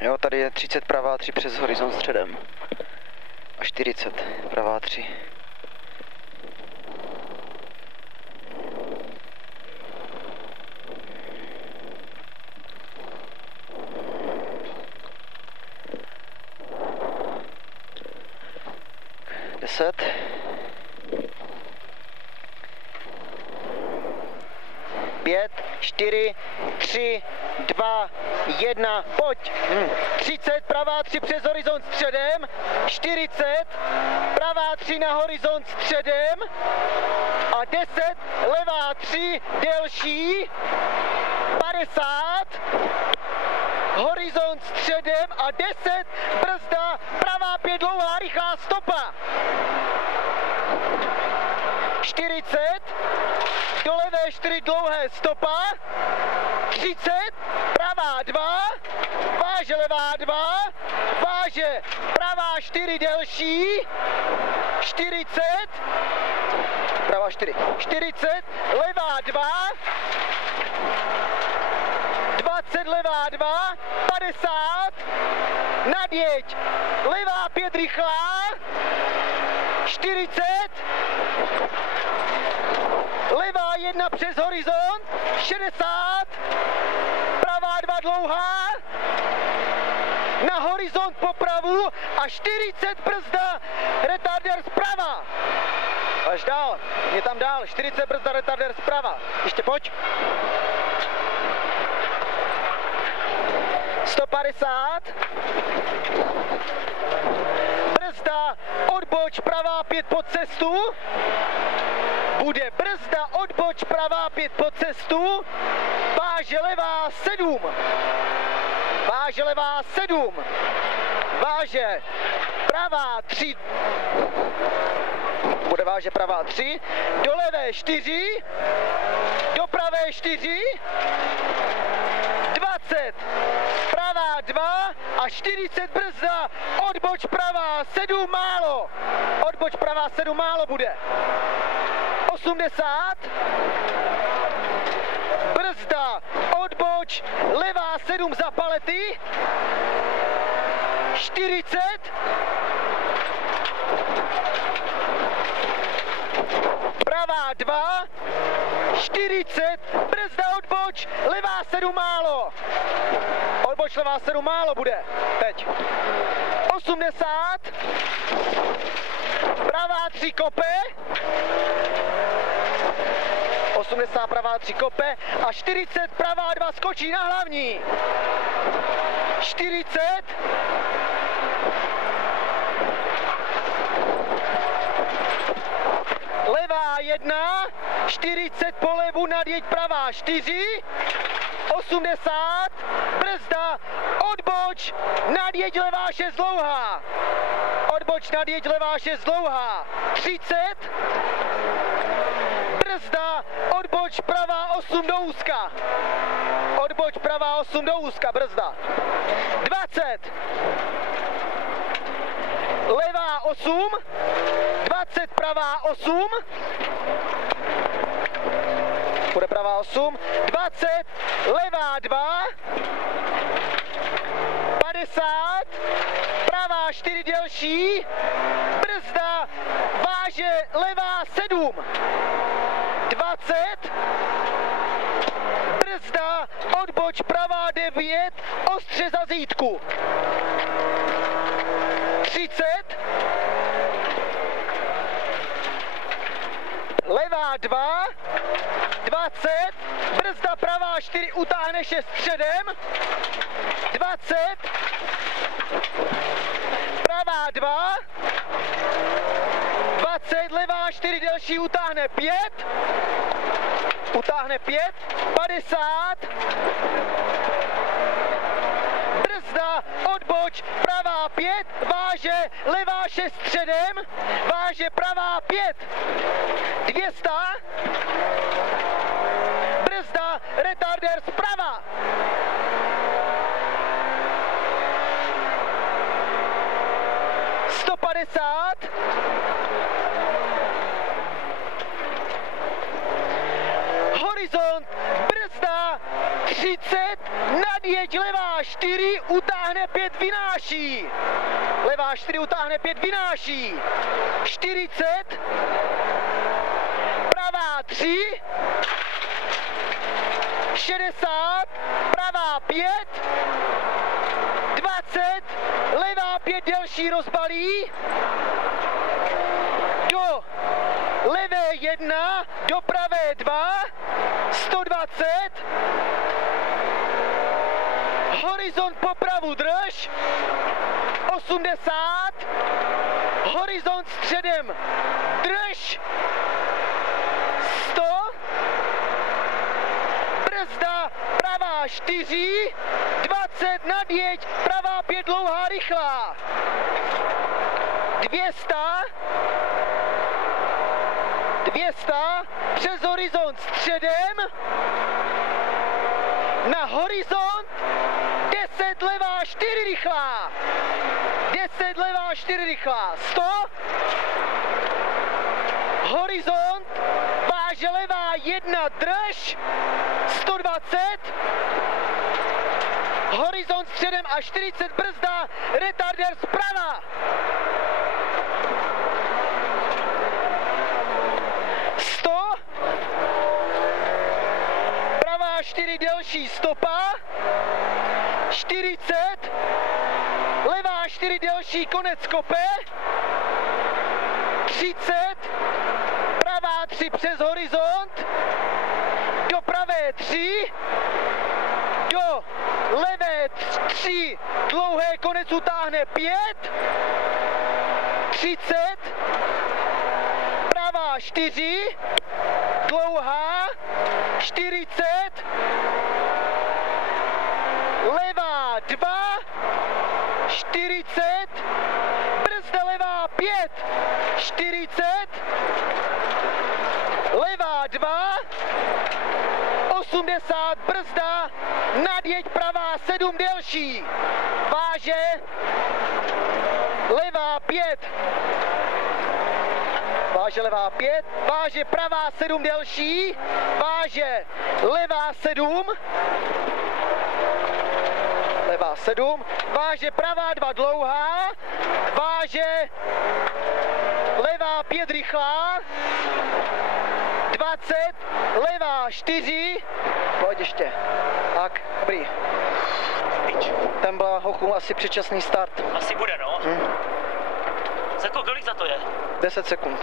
Jo, tady je 30 pravá 3 přes horizont středem. A 40 pravá 3. Deset. 5, 4, 3, 2, 1, pojď. 30, pravá 3 přes horizont středem. 40, pravá 3 na horizont středem. A 10, levá 3, delší. 50, horizont středem a 10, brzda, pravá 5, dlouhá, rychlá stopa. 40, do levé 4 dlouhé stopa, 30, pravá 2, váže levá 2, váže pravá 4 delší, 40, pravá 4, 40, levá 2, 20, levá 2, 50, nadjeď, levá 5 rychlá, 40, levá 1 přes horizont, 60, pravá 2 dlouhá, na horizont popravu a 40 brzda, retarder zprava. Až dál, je tam dál, 40 brzda, retarder zprava. Ještě pojď. 150. Brzda, odboč, pravá 5 pod cestu. Bude brzda, odboč, pravá 5 pod cestu. Váže levá 7. Váže levá 7. Váže pravá 3. Bude váže pravá 3. Do levé 4. Do pravé 4. 20. Pravá 2 a 40 brzda. Odboč pravá 7 málo. Odboč pravá 7 málo bude. 80. Brzda, odboč, levá 7 za palety. 40. Pravá 2. 40. Brzda, odboč, levá 7 málo. Odboč, levá 7 málo bude. Teď. 80. Pravá 3 kope. 80 pravá 3 kope a 40 pravá 2 skočí na hlavní. 40. Levá 1, 40 po levu, nadjeď pravá 4. 80, brzda, odboč, nadjeď levá 6 dlouhá. Odboč, nadjeď levá 6 dlouhá. 30. Brzda, odboč pravá 8 do úzka. Odboč pravá 8 do úzka, brzda. 20. Levá 8. 20 pravá 8. Bude pravá 8. 20. Levá 2. 50. Pravá 4 delší. Brzda, váže levá 7. 20. Brzda, odboč pravá 9, ostře za zítku. 30. Levá 2. 20. Brzda pravá 4, utáhne 6 středem. 20. Pravá 2. 20. Levá 4 delší, utáhne 5. Utáhne 5, 50, brzda, odboč, pravá 5, váže, levá 6 středem, váže pravá 5, 200, brzda, retarder zprava. 150, horizont, brzda, 30, nadjeď levá levá 4, utáhne 5, vynáší. Levá 4, utáhne 5, vynáší. 40. Pravá 3. 60. Pravá 5. 20. Levá 5 delší rozbalí. Do levé 1, do pravé 2. 120. Horizont po pravu drž. 80. Horizont středem drž. 100. Brzda pravá 4. 20 nadjeď, pravá 5 dlouhá rychlá. 200. 200. Přes horizont středem. Na horizont 10 levá 4 rychlá. 10 levá 4 rychlá. 100. Horizont. Váže levá 1 drž. 120. Horizont středem a 40 brzda. Retarder zprava. 100. Pravá 4 delší stopa. 40. Levá 4 delší konec kope. 30. Pravá 3 přes horizont. Do pravé 3. Do levé 3. Dlouhé konec utáhne 5. 30. Pravá 4. Dlouhá. 40. Levá 2. 40. Brzda levá 5. 40. Levá 2. 80. Brzda. Nadjeď pravá 7 delší. Váže. Levá 5. Váže levá 5. Váže pravá 7 delší. Váže levá 7. Levá 7. Váže pravá 2 dlouhá. Váže levá 5 rychlá. 20. Levá 4. Pojď ještě. Tak, dobrý. Tam byla hochu asi předčasný start. Asi bude, no. Hmm. Za kolik za to je? 10 sekund.